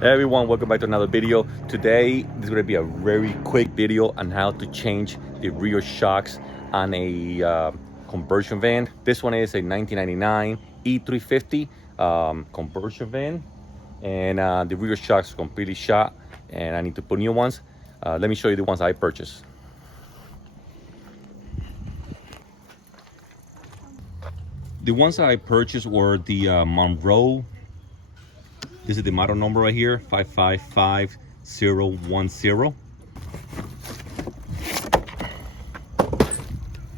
Hey everyone, welcome back to another video. Today this is going to be a very quick video on how to change the rear shocks on a conversion van. This one is a 1999 E350 conversion van, and the rear shocks are completely shot and I need to put new ones. Let me show you the ones I purchased. The ones that I purchased were the Monroe. This is the model number right here, 555010.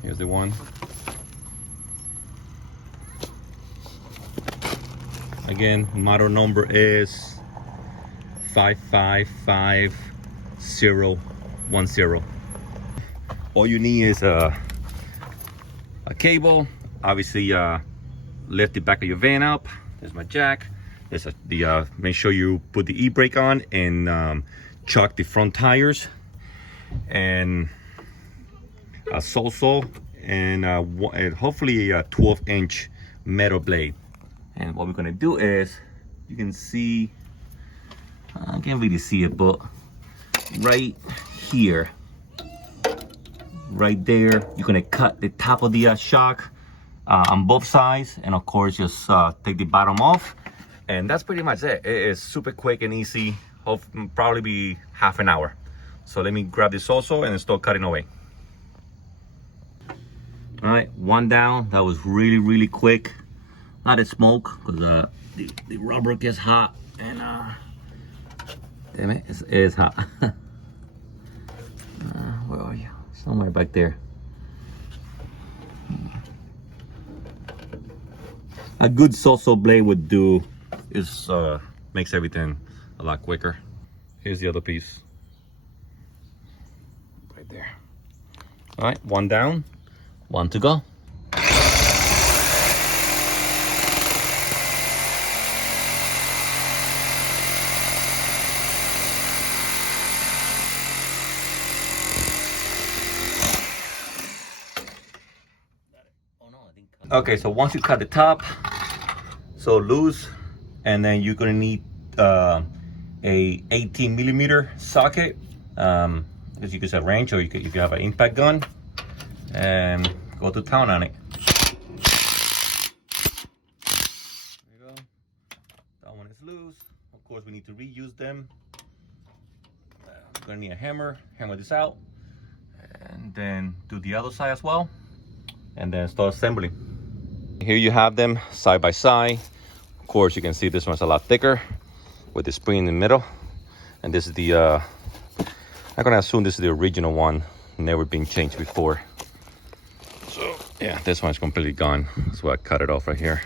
Here's the one. Again, model number is 555010. All you need is a cable. Obviously, lift the back of your van up. There's my jack. There's make sure you put the e-brake on and chock the front tires, and a saw and hopefully a 12-inch metal blade. And what we're gonna do is, you can see, I can't really see it, but right here, right there, you're gonna cut the top of the shock on both sides, and of course just take the bottom off. And that's pretty much it. It is super quick and easy. Probably be half an hour. So let me grab this also and start cutting away. All right, one down. That was really quick. Not a smoke, because the rubber gets hot, and damn it, it is hot. Where are you? Somewhere back there. A good saw blade would do. Is makes everything a lot quicker. Here's the other piece right there. All right, one down, one to go. Okay, so once you cut the top so loose, and then you're gonna need a 18mm socket. As you can say, wrench, or you could have an impact gun, and go to town on it. There you go. That one is loose. Of course, we need to reuse them. We're gonna need a hammer this out, and then do the other side as well, and then start assembling. Here you have them side by side. Of course, you can see this one's a lot thicker with the spring in the middle, and this is the I'm gonna assume this is the original one, never been changed before. So yeah, this one's completely gone. That's why I cut it off right here.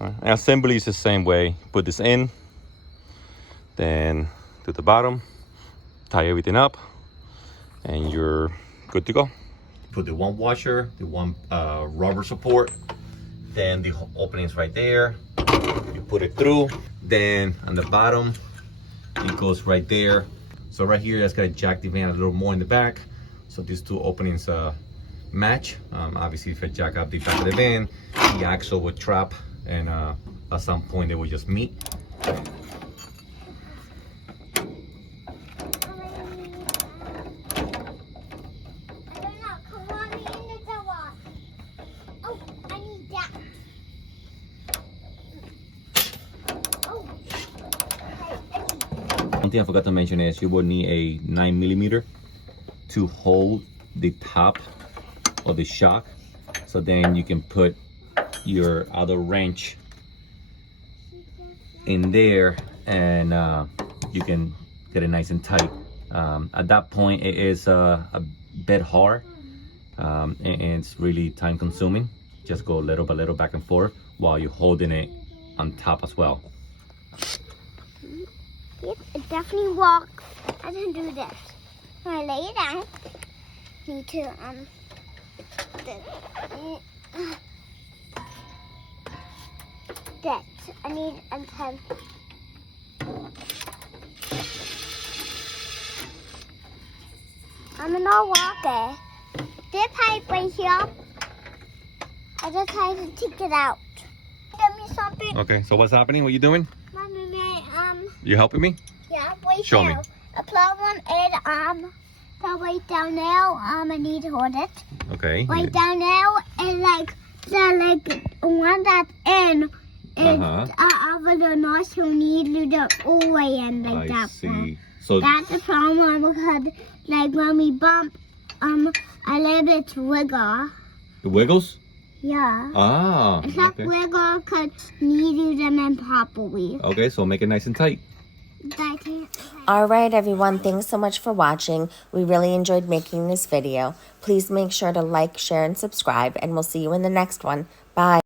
All right. And assembly is the same way. Put this in, then to the bottom, tie everything up, and you're good to go. Put the one washer, the one rubber support, then the opening is right there. You put it through, then on the bottom it goes right there. So right here, that's gonna jack the van a little more in the back, so these two openings match. Obviously, if I jack up the back of the van, the axle would trap, and at some point they will just meet. One thing I forgot to mention is you will need a 9mm to hold the top of the shock, so then you can put your other wrench in there, and you can get it nice and tight. At that point, it is a bit hard, and it's really time consuming. Just go little by little back and forth while you're holding it on top as well. Yep, it definitely works. I can do this. When I lay it down, need to that I need until I'm not walking. This pipe right here, I just tried to take it out. Give me something. Okay, so what's happening? What are you doing? Mommy, You helping me? Yeah, right Show me. there. The problem is, the right down there, I need to hold it. Okay. Right down there, and the one that's in is over the north, so need to do the all way in I that see. one. So That's the problem because, when we bump, a little bit wiggle. it wiggles? Yeah. Ah. It's not Okay. wiggle because need to them in properly. Okay, so make it nice and tight. All right, everyone. Thanks so much for watching. We really enjoyed making this video. Please make sure to like, share, and subscribe, and we'll see you in the next one. Bye.